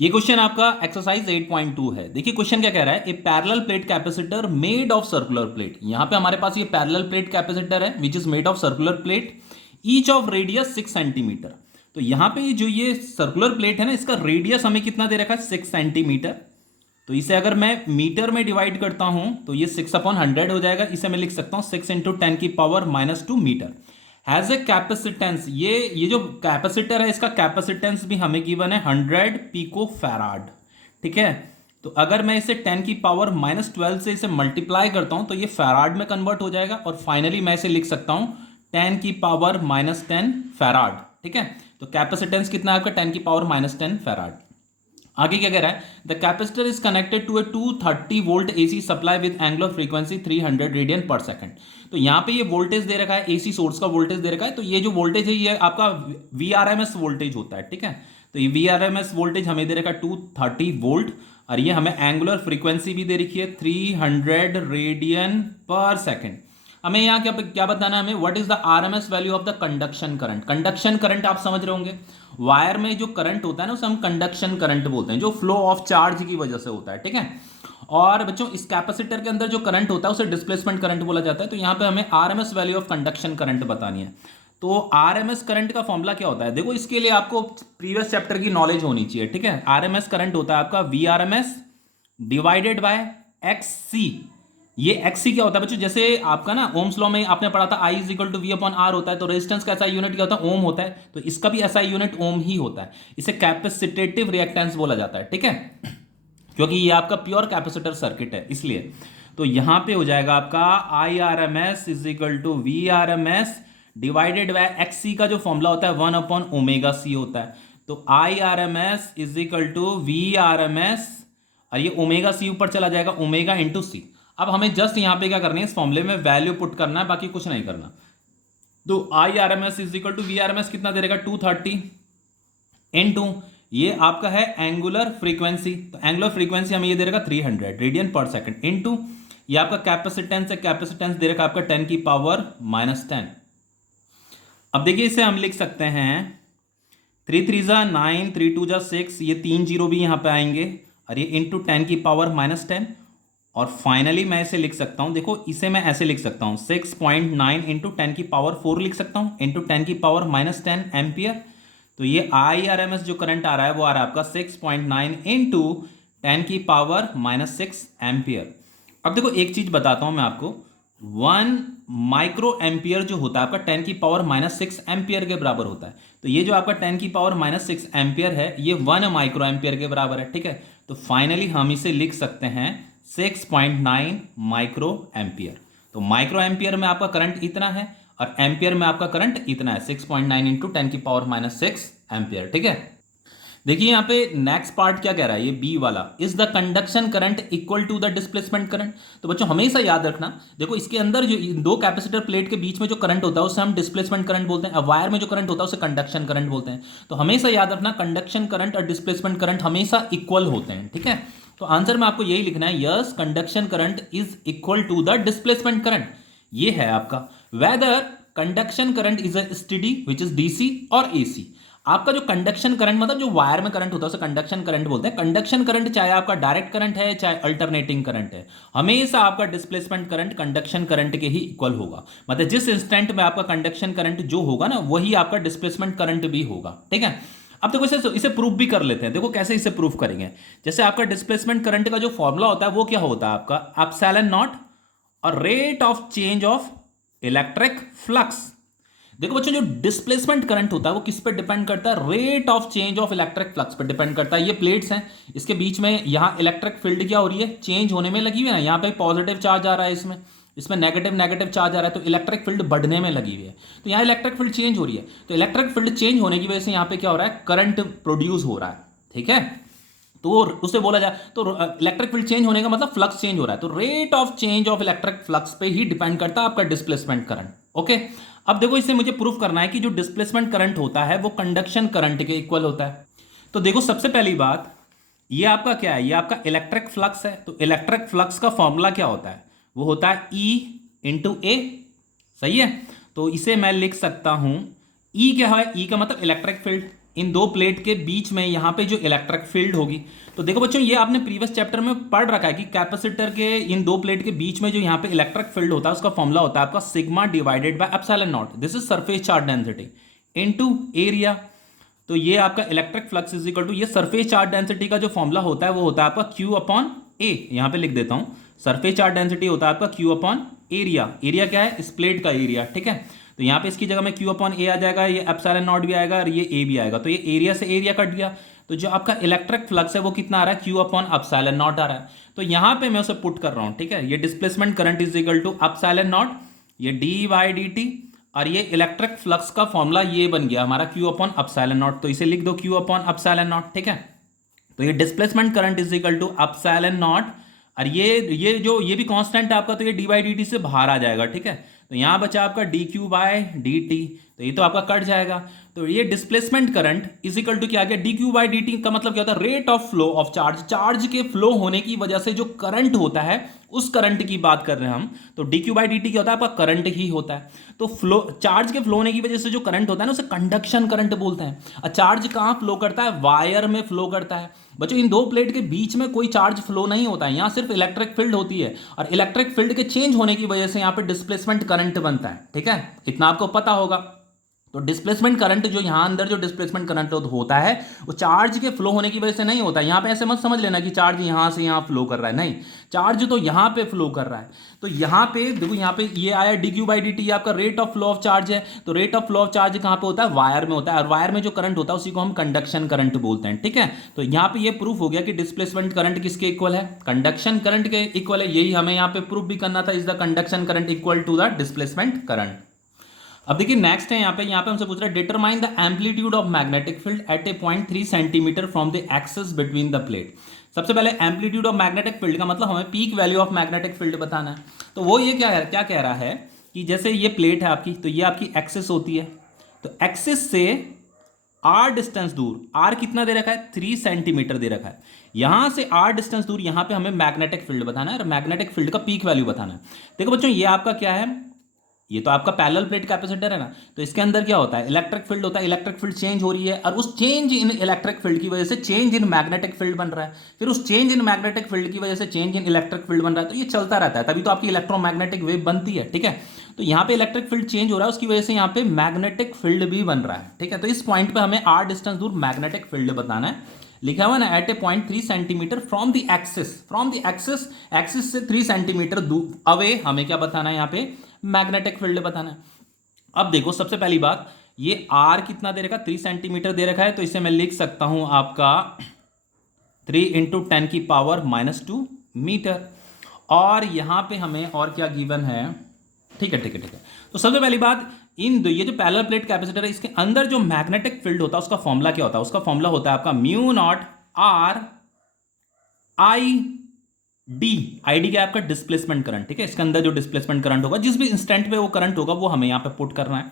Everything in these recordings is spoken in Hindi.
ये क्वेश्चन आपका एक्सरसाइज 8.2 है। देखिए क्वेश्चन क्या कह रहा है, a parallel plate capacitor made of circular plate. यहां पे हमारे पास ये पैरेलल प्लेट कैपेसिटर है which is made of circular plate, each of radius 6 centimetre. तो यहां पे जो ये सर्कुलर प्लेट है ना, इसका रेडियस हमें कितना दे रखा है, 6 सेंटीमीटर। तो इसे अगर मैं मीटर में डिवाइड करता हूं तो ये 6/100 हो जाएगा। इसे मैं लिख सकता हूं 6 into 10⁻⁻2 metre. Has a capacitance, ये जो कैपेसिटर है इसका कैपेसिटेंस भी हमें गिवन है 100 पिको फैराड। ठीक है, तो अगर मैं इसे 10⁻⁻12 से इसे मल्टीप्लाई करता हूं तो ये फैराड में कन्वर्ट हो जाएगा और फाइनली मैं इसे लिख सकता हूं 10⁻⁻10 फैराड। ठीक है, तो कैपेसिटेंस कितना है आपका, 10⁻⁻10 फैराड। आगे क्या कह रहा है, the capacitor is connected to a 230 volt AC supply with angular frequency 300 radian per second. तो यहां पे ये वोल्टेज दे रखा है, एसी सोर्स का वोल्टेज दे रखा है। तो ये जो वोल्टेज है ये आपका वीआरएमएस वोल्टेज होता है। ठीक है, तो ये वीआरएमएस वोल्टेज हमें दे रखा है 230 वोल्ट और ये हमें एंगुलर फ्रीक्वेंसी भी दे रखी है 300 रेडियन पर सेकंड। हमें यहाँ क्या क्या बताना है, हमें what is the RMS value of the conduction current. Conduction current आप समझ रहे होंगे, वायर में जो करंट होता है ना उसे हम कंडक्शन करंट बोलते हैं, जो फ्लो ऑफ चार्ज की वजह से होता है। ठीक है, और बच्चों इस कैपेसिटर के अंदर जो करंट होता है उसे डिस्प्लेसमेंट करंट बोला जाता है। तो यहाँ पे हमें RMS value of conduction current बतानी है। तो आरएमएस करंट का फॉर्मूला क्या होता है, देखो इसके लिए आपको प्रीवियस चैप्टर की नॉलेज होनी चाहिए। ठीक है, आरएमएस करंट होता है आपका V R M S divided by X C. ये एक्सी क्या होता है बच्चों, जैसे आपका ना ओम्स लॉ में आपने पढ़ा था I is equal to V upon R होता है। तो रेजिस्टेंस का ऐसा यूनिट क्या होता है, ओम होता है। तो इसका भी ऐसा यूनिट ओम ही होता है। इसे कैपेसिटेटिव रिएक्टेंस बोला जाता है। ठीक है, क्योंकि ये आपका प्योर कैपेसिटर सर्किट है इसलिए। तो यहां पे हो जाएगा आपका I R M S is equal to V R M S divided by X C का जो फॉर्मूला होता है 1/ओमेगा सी होता है। तो I R M S is equal to V R M S और ये ओमेगा सी ऊपर चला जाएगा, ओमेगा इंटू सी। अब हमें जस्ट यहां पे क्या करना है, इस फॉर्मूले में वैल्यू पुट करना है, बाकी कुछ नहीं करना। तो I R M S is equal to V R M S कितना दे रहेगा 230 इनटू ये आपका है एंगुलर फ्रीक्वेंसी। तो एंगुलर फ्रीक्वेंसी हमें ये दे रहेगा 300 रेडियन पर सेकंड इनटू ये आपका कैपेसिटेंस है, कैपेसिटेंस दे रखा आपका 10⁻⁻10। अब देखिए इसे हम लिख सकते हैं 3 3 जा 9, 3 2 जा 6, ये 3 जीरो भी यहां पे आएंगे और ये इंटू 10⁻⁻10। और फाइनली मैं इसे लिख सकता हूं, देखो इसे मैं ऐसे लिख सकता हूं 6.9 इंटू 10⁻4 लिख सकता हूं इंटू 10⁻⁻10 एम्पियर। तो ये आई आर एम एस जो करंट आ रहा है वो आ रहा है आपका 6.9 इंटू 10⁻⁻6 एम्पियर। अब देखो एक चीज बताता हूं मैं आपको, 1 माइक्रो एम्पियर जो होता है आपका 10⁻⁻6 एम्पियर के बराबर होता है। तो ये जो आपका 10⁻⁻6 एम्पियर है ये 1 माइक्रो एम्पियर के बराबर है। ठीक है, तो फाइनली हम इसे लिख सकते हैं 6.9 माइक्रो एम्पियर। तो माइक्रो एम्पियर में आपका करंट इतना है और एम्पियर में आपका करंट इतना है 6.9 इंटू 10⁻⁻6 एम्पियर। ठीक है, देखिए यहां पे नेक्स्ट पार्ट क्या कह रहा है, ये बी वाला, is the conduction current equal to the displacement current. तो बच्चों हमेशा याद रखना, देखो इसके अंदर जो दो कैपेसिटर प्लेट के बीच में जो करंट होता है उसे हम डिस्प्लेसमेंट करंट बोलते हैं, वायर में जो करंट होता है उसे कंडक्शन करंट बोलते हैं। तो हमेशा याद रखना कंडक्शन करंट और डिस्प्लेसमेंट करंट हमेशा इक्वल होते हैं। ठीक है, तो आंसर में आपको यही लिखना है, yes conduction current is equal to the displacement current. ये है आपका whether conduction current is a steady which is DC और एसी। आपका जो कंडक्शन करंट मतलब जो वायर में करंट होता है उसे कंडक्शन करंट बोलते हैं। कंडक्शन करंट चाहे आपका डायरेक्ट करंट है चाहे अल्टरनेटिंग करंट है, हमेशा आपका डिस्प्लेसमेंट करंट कंडक्शन करंट के ही इक्वल होगा। मतलब जिस इंस्टेंट में आपका कंडक्शन करंट जो होगा ना वही आपका डिस्प्लेसमेंट करंट भी होगा। ठीक है, अब देखो इसे प्रूफ भी कर लेते हैं। देखो कैसे इसे प्रूफ करेंगे, जैसे आपका डिस्प्लेसमेंट करंट का जो फॉर्मूला होता है वो क्या होता है आपका एप्सिलॉन नॉट और rate of change of electric flux. देखो बच्चों जो डिस्प्लेसमेंट करंट होता है वो किस पे डिपेंड करता है, rate of change of electric flux पे डिपेंड करता है। ये प्लेट्स हैं, इसके बीच में यहाँ इलेक्ट्रिक फील्ड क्या हो रही है, चेंज होने में लगी हुई है ना। यहाँ पे पॉजिटिव चार्ज आ रहा है, इसमें नेगेटिव चार्ज आ रहा है, तो इलेक्ट्रिक फील्ड बढ़ने में लगी हुई है। तो यहाँ इलेक्ट्रिक फील्ड चेंज हो रही है, तो इलेक्ट्रिक फील्ड चेंज होने की वजह से यहाँ पे क्या हो रहा है, करंट प्रोड्यूस हो रहा है। ठीक है, तो उसे बोला जाए तो इलेक्ट्रिक फील्ड चेंज होने का मतलब फ्लक्स चेंज हो रहा है। तो rate of change of electric flux पे ही डिपेंड करता है आपका डिस्प्लेसमेंट करंट। ओके, अब देखो इसे मुझे प्रूफ करना है कि जो डिस्प्लेसमेंट करंट होता है वो कंडक्शन करंट के इक्वल होता है। तो देखो सबसे पहली बात, ये आपका क्या है, ये आपका इलेक्ट्रिक फ्लक्स है। तो इलेक्ट्रिक फ्लक्स का फॉर्मूला क्या होता है, वो होता है E इंटू ए। सही है, तो इसे मैं लिख सकता हूं E क्या है, E का मतलब इलेक्ट्रिक फील्ड इन दो प्लेट के बीच में यहाँ पे जो इलेक्ट्रिक फील्ड होगी, तो देखो बच्चों ये आपने प्रीवियस चैप्टर में पढ़ रखा है कि कैपेसिटर के इन दो प्लेट के बीच में जो यहाँ पे इलेक्ट्रिक फील्ड होता है उसका फॉर्मूला होता है आपका sigma divided by epsilon naught. This is surface charge density into area. तो ये आपका electric flux is equal to, ये सरफेस चार्ज डेंसिटी का जो फॉर्मूला होता है वो होता है आपका क्यू अपॉन ए। यहाँ पे लिख देता हूँ, सरफेस चार्ज डेंसिटी होता है आपका क्यू अपॉन एरिया। एरिया क्या है? इस प्लेट का एरिया, ठीक है। तो यहाँ पे इसकी जगह में क्यू अपॉन ए आ जाएगा, ये एप्सिलॉन नॉट भी आएगा और ये ए भी आएगा, तो ये एरिया से एरिया कट गया। तो जो आपका इलेक्ट्रिक फ्लक्स है वो कितना आ रहा है? क्यू अपॉन एप्सिलॉन नॉट आ रहा है। तो यहाँ पे मैं उसे पुट कर रहा हूँ, ठीक है। ये displacement current is equal to epsilon naught, ये डी बाई डी टी, और ये इलेक्ट्रिक फ्लक्स का फॉर्मूला ये बन गया हमारा क्यू अपॉन एप्सिलॉन नॉट। तो इसे लिख दो क्यू अपॉन एप्सिलॉन नॉट, ठीक है। तो ये displacement current is equal to epsilon naught, और ये भी कांस्टेंट है आपका, तो ये डी बाई डी टी से बाहर आ जाएगा, ठीक है। तो यहां बचा आपका D Q by D T, तो ये तो आपका कट जाएगा। तो ये displacement current is equal to क्या आ गया? D Q by D T का मतलब क्या होता है? Rate of flow of charge. Charge के फ्लो होने की वजह से जो करंट होता है उस करंट की बात कर रहे हैं हम। तो D Q by D T क्या होता है? आपका करंट ही होता है। तो फ्लो, चार्ज के फ्लो होने की वजह से जो करंट होता है ना उसे कंडक्शन करंट बोलते हैं। और चार्ज कहाँ फ्लो करता है? वायर में फ्लो करता है। बच्चों इन दो प्लेट के बीच में कोई चार्ज फ्लो नहीं होता है, यहाँ सिर्फ इलेक्ट्रिक फील्ड होती है, और इलेक्ट्रिक फील्ड के चेंज होने की वजह से यहाँ पे डिस्प्लेसमेंट करंट बनता है, ठीक है। इतना आपको पता होगा। तो डिस्प्लेसमेंट करंट जो यहां अंदर जो डिस्प्लेसमेंट करंट होता है वो चार्ज के फ्लो होने की वजह से नहीं होता है। यहां पे ऐसे मत समझ लेना कि चार्ज यहां से यहां फ्लो कर रहा है, नहीं, चार्ज तो यहां पे फ्लो कर रहा है। तो यहां पे देखो, यहां पे ये आया D Q by D T, आपका rate of flow of charge है। तो rate of flow of charge कहां पे होता है? वायर में होता है, और वायर में जो करंट होता है उसी को हम कंडक्शन करंट बोलते हैं, ठीक है। तो यहां पे ये प्रूफ हो गया कि डिस्प्लेसमेंट करंट किसके इक्वल है? कंडक्शन करंट के इक्वल है। यही हमें यहां पे प्रूफ भी करना था, is the conduction current equal to the displacement current. अब देखिए नेक्स्ट है यहाँ पे हमसे पूछ रहा है determine the amplitude of magnetic field at a point 3 centimetre from the axis between the plate. सबसे पहले एम्पलीट्यूड ऑफ मैग्नेटिक फील्ड का मतलब हमें peak value of magnetic field बताना है। तो वो ये क्या कह रहा है कि जैसे ये प्लेट है आपकी, तो ये आपकी एक्सिस होती है, तो एक्सिस से आर डिस्टेंस दूर, आर कितना दे रखा है? 3 सेंटीमीटर दे रखा है। यहां से आर डिस्टेंस दूर यहाँ पे हमें मैग्नेटिक फील्ड बताना है, और मैग्नेटिक फील्ड का पीक वैल्यू बताना है। देखो बच्चों ये आपका क्या है? ये तो आपका पैरेलल प्लेट कैपेसिटर है ना, तो इसके अंदर क्या होता है? इलेक्ट्रिक फील्ड होता है। इलेक्ट्रिक फील्ड चेंज हो रही है, और उस चेंज इन इलेक्ट्रिक फील्ड की वजह से चेंज इन मैग्नेटिक फील्ड बन रहा है, फिर उस चेंज इन मैग्नेटिक फील्ड की वजह से चेंज इन इलेक्ट्रिक फील्ड बन रहा है। तो ये चलता रहता है, तभी तो आपकी इलेक्ट्रोमैग्नेटिक वेव बनती है, ठीक है। तो यहाँ पे इलेक्ट्रिक फील्ड चेंज हो रहा है, उसकी वजह से यहाँ पे मैग्नेटिक फील्ड भी बन रहा है, ठीक है। तो इस पॉइंट पे हमें आर डिस्टेंस दूर मैग्नेटिक फील्ड बताना है। लिखा हुआ ना at a point 3 centimetre from the axis, from the axis, axis से 3 सेंटीमीटर दूर अवे हमें क्या बताना है? यहाँ पे मैग्नेटिक फील्ड बताना है। अब देखो सबसे पहली बात, ये आर कितना दे रखा? 3 सेंटीमीटर दे रखा है, तो इसे मैं लिख सकता हूं आपका 3 इंटू 10 की पावर -2 मीटर। और यहां पे हमें और क्या गिवन है? ठीक है। तो सबसे पहली बात, ये जो पैरेलल प्लेट कैपेसिटर है इसके अंदर जो मैग्नेटिक फील्ड होता है उसका फॉर्मूला क्या होता है? उसका फॉर्मूला होता है आपका mu naught are I D. I D क्या है? आपका डिस्प्लेसमेंट करंट, ठीक है। इसके अंदर जो डिस्प्लेसमेंट करंट होगा, जिस भी इंस्टेंट पे वो करंट होगा वो हमें यहां पे पुट करना है।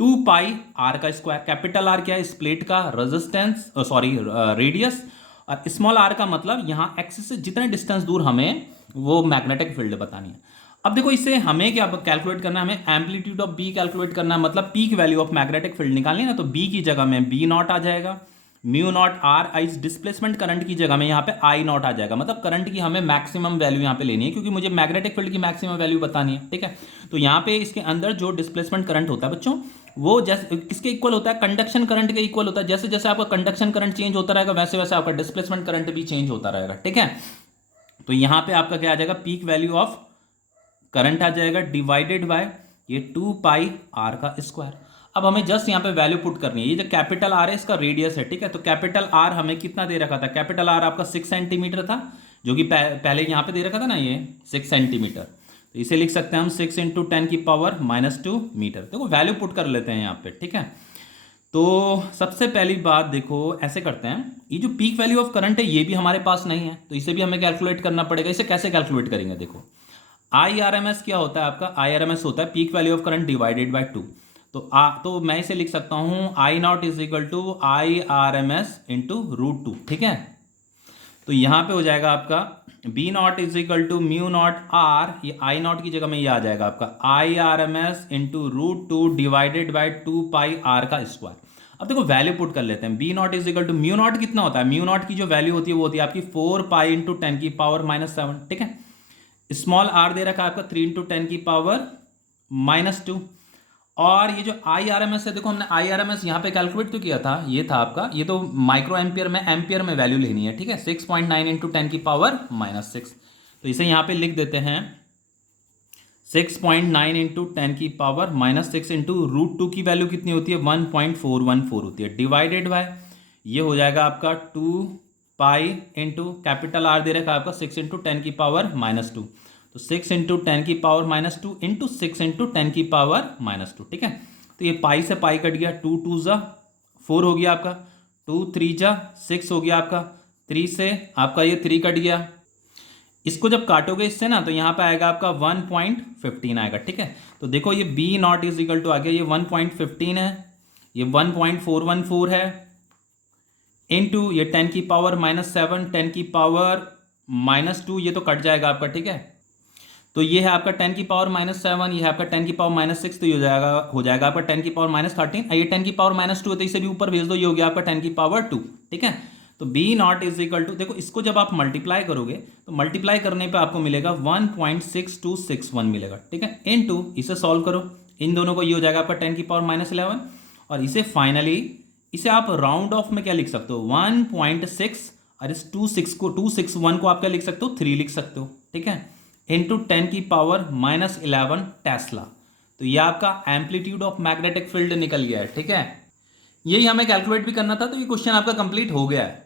2 पाई आर का स्क्वायर, कैपिटल आर क्या है? इस प्लेट का रेजिस्टेंस, रेडियस, और स्मॉल आर का मतलब यहां एक्सिस से जितने डिस्टेंस दूर हमें वो मैग्नेटिक फील्ड बतानी है। अब देखो इससे हमें क्या कैलकुलेट करना है? हमें एम्पलीट्यूड ऑफ बी कैलकुलेट करना है, मतलब peak value of magnetic field निकालनी है ना। तो बी की जगह में बी नॉट आ जाएगा, mu naught are I, displacement current की जगह में यहाँ पे आई नॉट आ जाएगा, मतलब करंट की हमें मैक्सिमम वैल्यू यहाँ पे लेनी है, क्योंकि मुझे मैग्नेटिक फील्ड की मैक्सिमम वैल्यू बतानी है, ठीक है। तो यहाँ पे इसके अंदर जो डिस्प्लेसमेंट करंट होता है बच्चों, वो जैसे किसके इक्वल होता है? कंडक्शन करंट के इक्वल होता है। जैसे जैसे आपका कंडक्शन करंट चेंज होता रहेगा वैसे वैसे आपका डिस्प्लेसमेंट करंट भी चेंज होता रहेगा, ठीक है। तो यहाँ पे आपका क्या आ जाएगा? पीक वैल्यू ऑफ करंट आ जाएगा डिवाइडेड बाय ये 2 पाई आर का स्क्वायर। अब हमें जस्ट यहाँ पे वैल्यू पुट करनी है। ये जो कैपिटल आर है इसका रेडियस है, ठीक है। तो कैपिटल आर हमें कितना दे रखा था? कैपिटल आर आपका 6 सेंटीमीटर था, जो कि पहले यहाँ पे दे रखा था ना, ये 6 सेंटीमीटर। तो इसे लिख सकते हैं हम 6 इंटू 10 की पावर -2 मीटर। देखो वैल्यू पुट कर लेते हैं यहाँ पे, ठीक है। तो सबसे पहली बात देखो ऐसे करते हैं, ये जो पीक वैल्यू ऑफ करंट है ये भी हमारे पास नहीं है, तो इसे भी हमें कैलकुलेट करना पड़ेगा। इसे कैसे कैलकुलेट करेंगे? देखो IRMS क्या होता है आपका? IRMS होता है peak value of current divided by 2। तो मैं इसे लिख सकता हूं I naught is equal to IRMS into √2, ठीक है। तो यहां पे हो जाएगा आपका B naught is equal to mu naught R, ये I नॉट की जगह में ये आ जाएगा आपका IRMS into √2 divided by 2 pi R का स्क्वायर। अब देखो वैल्यू पुट कर लेते हैं, B naught is equal to mu naught कितना होता है, म्यू नॉट की जो वैल्यू होती है वो होती है आपकी 4 पाई इंटू 10 की पावर -7, ठीक है। स्मॉल आर दे रखा है आपका 3 इंटू 10 की पावर -2। और ये जो आई आर एम एस है, देखो हमने आई आर एम एस यहाँ पे कैलकुलेट तो किया था, ये था आपका, ये तो माइक्रो एम्पियर में वैल्यू लेनी है, ठीक है। 6.9 इंटू 10 की पावर -6, तो इसे यहाँ पे लिख देते हैं 6.9 इंटू 10 की पावर -6 इंटू √2 की वैल्यू कितनी होती है 1.414 होती है, डिवाइडेड बाय ये हो जाएगा आपका 2 पाई इंटू कैपिटल आर दे रखा है आपका 6 इंटू 10 की पावर -2, तो 6 इंटू 10 की पावर -2 इंटू 6 इंटू 10 की पावर -2, ठीक है। तो ये पाई से पाई कट गया, 2 2 जा 4 हो गया आपका, 2 3 जा 6 हो गया आपका, 3 से आपका ये 3 कट गया। इसको जब काटोगे इससे ना तो यहाँ पे आएगा आपका 1.15 आएगा, ठीक है। तो देखो ये B naught is equal to आ गया, ये 1.15 है, ये 1.414 है, इनटू ये 10 की पावर -7, 10 की पावर -2, ये तो कट जाएगा आपका, ठीक है। तो ये है आपका 10 की पावर -7, ये है आपका 10 की पावर -6, तो ये हो जाएगा आपका 10 की पावर -13, ये 10 की पावर -2 है तो इसे भी ऊपर भेज दो, ये हो गया आपका 10 की पावर 2, ठीक है। तो B naught is equal to, देखो इसको जब आप मल्टीप्लाई करोगे तो मल्टीप्लाई करने पे आपको मिलेगा 1.6261 मिलेगा, ठीक है, इनटू इसे सॉल्व करो, इन दोनों को, ये हो जाएगा आपका 10 की पावर -11, और इसे फाइनली इसे आप राउंड ऑफ में क्या लिख सकते हो 1.6, और इस 261 को आप क्या लिख सकते हो 3 लिख सकते हो, ठीक है, इंटू 10 की पावर -11 टेस्ला। तो ये आपका एम्पलीट्यूड ऑफ मैग्नेटिक फील्ड निकल गया है, ठीक है। यही हमें कैलकुलेट भी करना था, तो ये क्वेश्चन आपका कंप्लीट हो गया है।